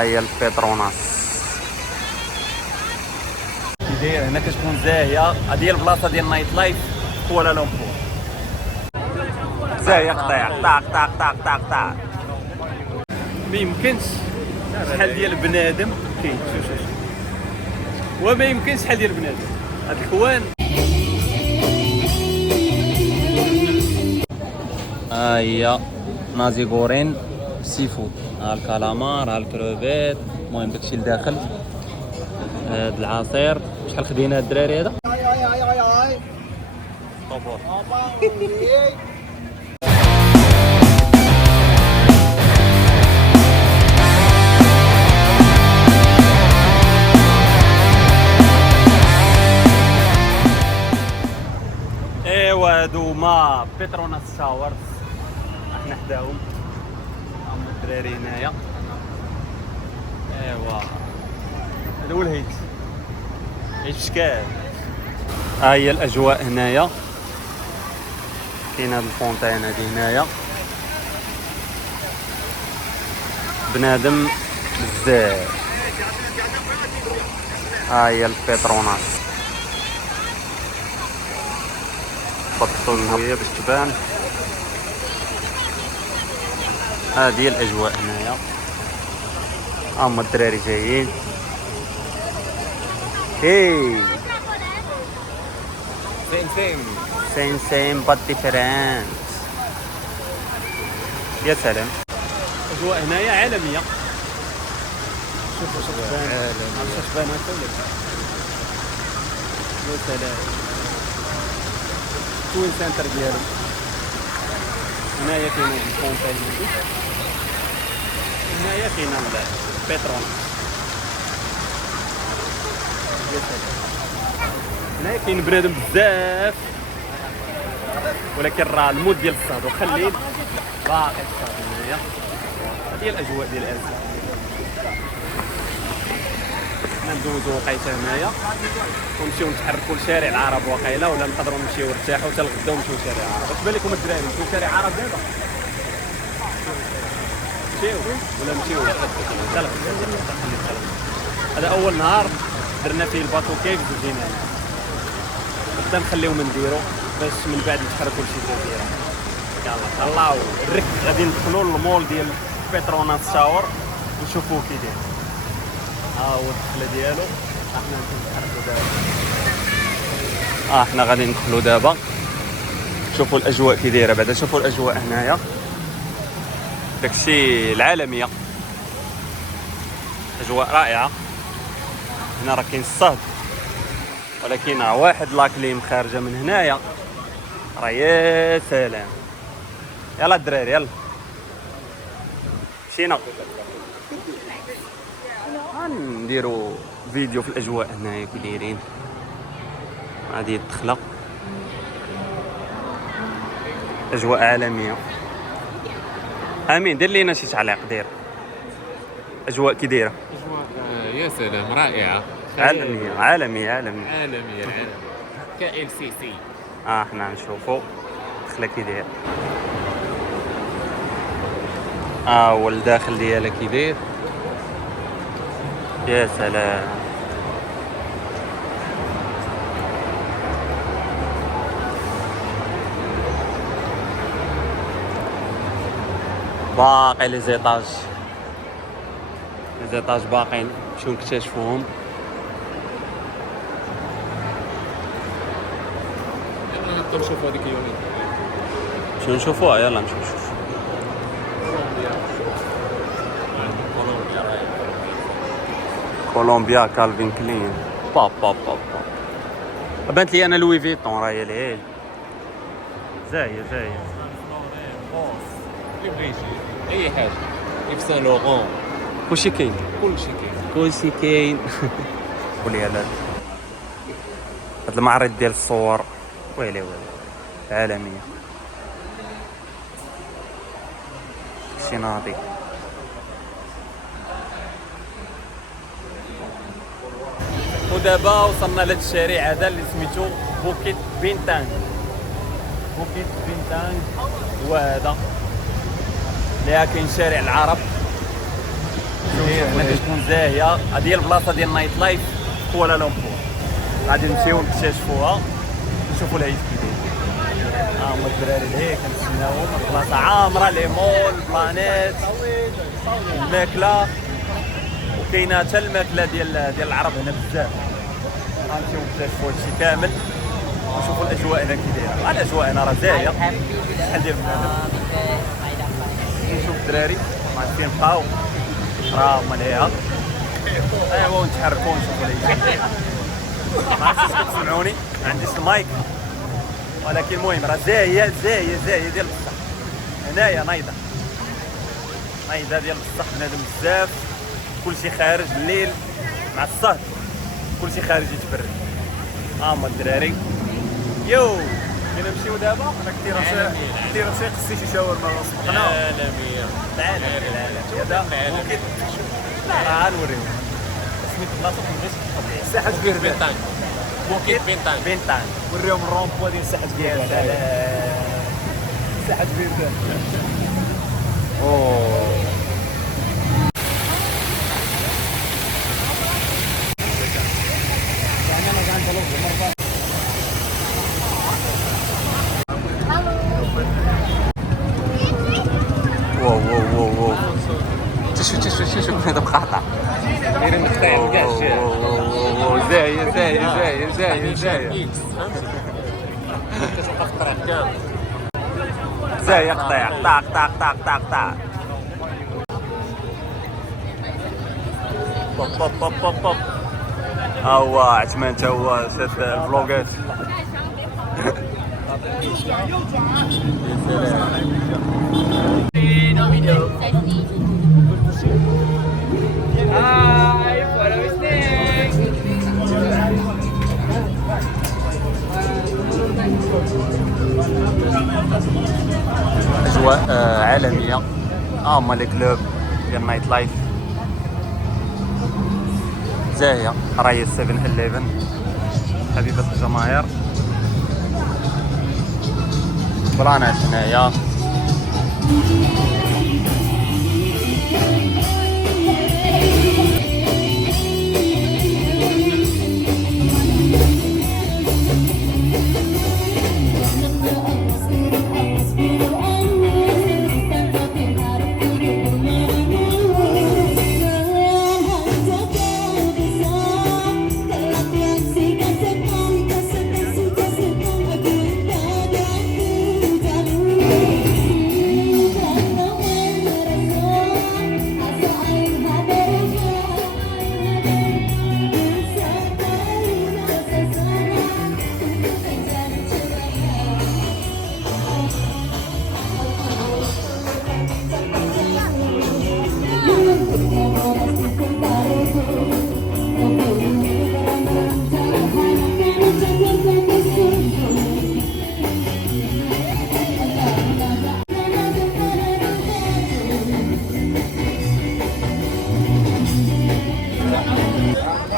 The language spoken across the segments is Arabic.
هي البيتروناس كي داير هنا كتكون زاهيه. هذه هي البلاصه ديال النايت لايف في كوالالمبور. زاهيه قطيع طاق طاق طاق طاق طاق. ما يمكنش شحال ديال بنادم كاين. شوف وما يمكنش شحال ديال بنادم هاد الكوان. ها هي نازيغورين سي فود. ها الكالامار، ها الكروفيت، المهم داكشي لداخل. هاد العصير شحال خدينا الدراري هذا؟ طبور. ايوا هادو هما بيتروناس شاورز، احنا حداهم. هما الدراري هنايا. ايوا هذا هو الهيت. عيش شكال. ها هي الاجواء هنايا. كاين هاد الفونتين هادي هنايا. بنادم بزاف. ها هي البيتروناس. بطلوا الهوية باش تبان. هذه هي الاجواء هنايا. هما الدراري جايين. هي سين بات ديفيرنت. يا سلام. اجواء هنايا عالميه. شوفوا شبان عالميه. شبان هكا ولا يا سلام. توين سنتر ديالو هنايا. كاين الفونتين هادي هنايا. كاين البيترون. هنايا كاين بنادم بزاف، ولكن راه المود ديال الصهد واخا الليل باقي الصهد هنايا. هذه هي الاجواء ديال اسيا. حنا ندوزو وقيته هنايا ونمشيو نتحركوا لشارع العرب وقيله، ولا نقدروا نمشيو نرتاحوا حتى الغدا ونمشيو لشارع العرب. اش بان لكم الدراري؟ نمشيو لشارع العرب دابا؟ نمشيو ولا نمشيو حتى الغدا؟ هذا اول نهار درنا فيه الباطو كيف وجينا هنا. غدا نخليو نديرو باش من بعد نتحركوا لشي جزيره. يلا طلعوا الرك. غادي ندخلوا للمول ديال بيتروناس شاور ونشوفوه كي داير. ها هو الدخله ديالو. احنا نتحركوا دابا. احنا غادي ندخلوا دابا. شوفوا الاجواء كي دايره بعدا. شوفوا الاجواء هنايا. داكشي العالميه. اجواء رائعه. هنا راه كاين الصهد، ولكن واحد لاكليم خارجه من هنايا راه يا سلام. يلا الدراري يلا مشينا. نديرو فيديو في الاجواء هنايا كي دايرين. هذه الدخله. اجواء عالميه. امين دير لينا شي تعليق. دير اجواء كي دايره. اجواء يا سلام رائعه. عالميه عالميه عالميه عالميه كائل سي سي. احنا نشوفوا دخله كي داير. هو الداخل ديالها كي داير. يا سلام. باقي لي زيطاج باقيين شنو نكتشفوهم. نبقاو نشوفوا هذيك اليومين. شنو نشوفوها؟ يلا نشوف. كولومبيا كالفين كلين. با با با با. بانت لي انا لوي فيتون راهي لهي زاهيه. اللي بغى يجي اي حاجه في سان لورون كلشي كاين. كلشي كاين. قولي هذا المعرض ديال الصور ويلي عالميه. شي ناضي. ودابا وصلنا لهاد الشارع هذا اللي سميتو بوكيت بينتانغ. هو هذا اللي كاين شارع العرب. هنا تكون زاهيه. هذه هي البلاصه ديال نايت لايف في كوالالمبور. غادي نمشيو نكتشفوها نشوفوا العيش كي داير. هما الدراري اللي كنتسناوهم. البلاصه عامره لي مول بلانيت الماكله، وكاينه حتى الماكله ديال العرب هنا بزاف. غنمشيو نكتشفوا هادشي كامل ونشوفوا الاجواء هنا كي دايره. الاجواء هنا راه زاهيه. شحال ديال بنادم نشوف الدراري ما عرفت فين بقاو راه هما ليها. ايوا ونتحركوا ونشوفوا العيش. ما عرفتش كتسمعوني ما عنديش المايك، ولكن المهم راه زاهيه زاهيه ديال بصح. هنايا نايضه ديال بصح، بنادم بزاف، كلشي خارج الليل مع الصهد، كلشي خارج يتبرد. هما الدراري يو كنا نمشيو دابا. انا كثير رشيق خصني شي شاورما سبقنا عالمية. العالميه هذا ممكن راه نوريو سميت البلاصه فين ساحة كبير بنتان. بوكيت بنتان. وريهم الرومبوا ديال ساحه كبير. ساحه كبير. اوه واو تشوف هذا مقاطع. دايرين نقطعين كاع الشارع. زاهية كتبقى في الطريق كامل. زاهية قطيع طاق. بوب. هو عثمان تا هو شاد الفلوغات. أجواء عالمية. هما لي كلوب ديال نايت لايف زاهية. راهي 7-11 حبيبة الجماهير. برانات هنايا.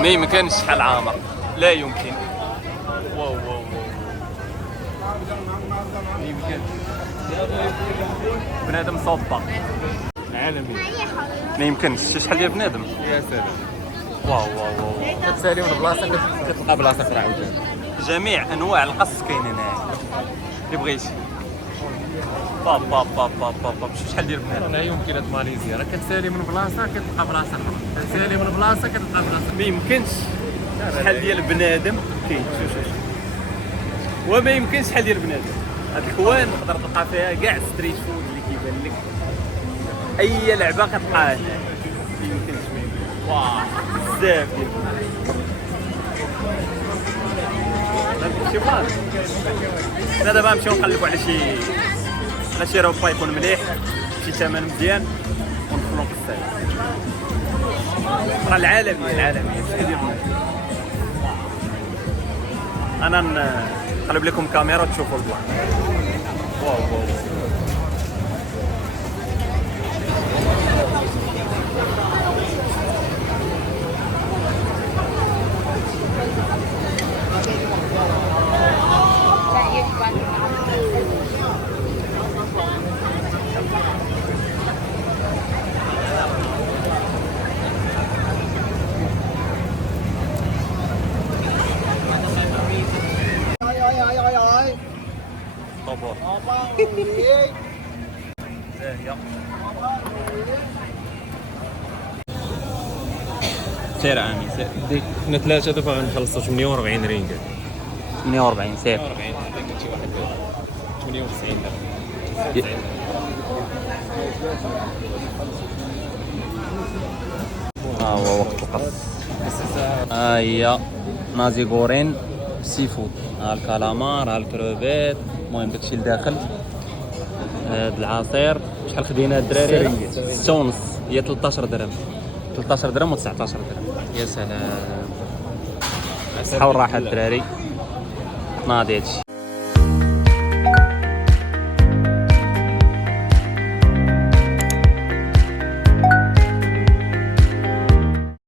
ما يمكنش شحال عامر، لا يمكن. واو ما يمكنش بنادم صوبا عالمي. ما يمكنش. شحال ديال بنادم يا سلام. واو كتسالي من بلاصه كتلقى بلاصه اخرى عاوتاني. جميع انواع القص كاين هنا اللي بغيتي. باب شحال ديال بنادم. لا يمكن هاد ماليزيا راه كتسالي من بلاصه كتلقى بلاصه اخرى، كتسالي من بلاصه كتلقى بلاصه. ما يمكنش شحال ديال بنادم كاين. شوف وما يمكنش شحال ديال بنادم. هاد الكوان تقدر تلقى فيها كاع ستريت فود اللي كيبان لك، اي لعبه كتلقاها هنا. ما يمكنش واه بزاف ديال شي بلاصه. حنا دابا نمشيو نقلبوا على شي روبا يكون مليح شي ثمن مزيان وندخلوا نقصاو. راه العالمي شنو ديال انا نقلب لكم كاميرا تشوفوا البلان. واو سير عامي سير. ديك حنا ثلاثه دابا غنخلصوا 48 رينجل. 48 سير. 48 عندك شي واحد 98 درهم. ها هو وقت القص. ها هي نازيغورين سي فود. ها الكالامار، ها الكروفيت، المهم داكشي لداخل. هاد العصير شحال خدينا الدراري؟ 6 ونص. هي 13 درهم. 13 درهم و 19 درهم. يا سلام. صحة والراحة الدراري. ناضي هادشي.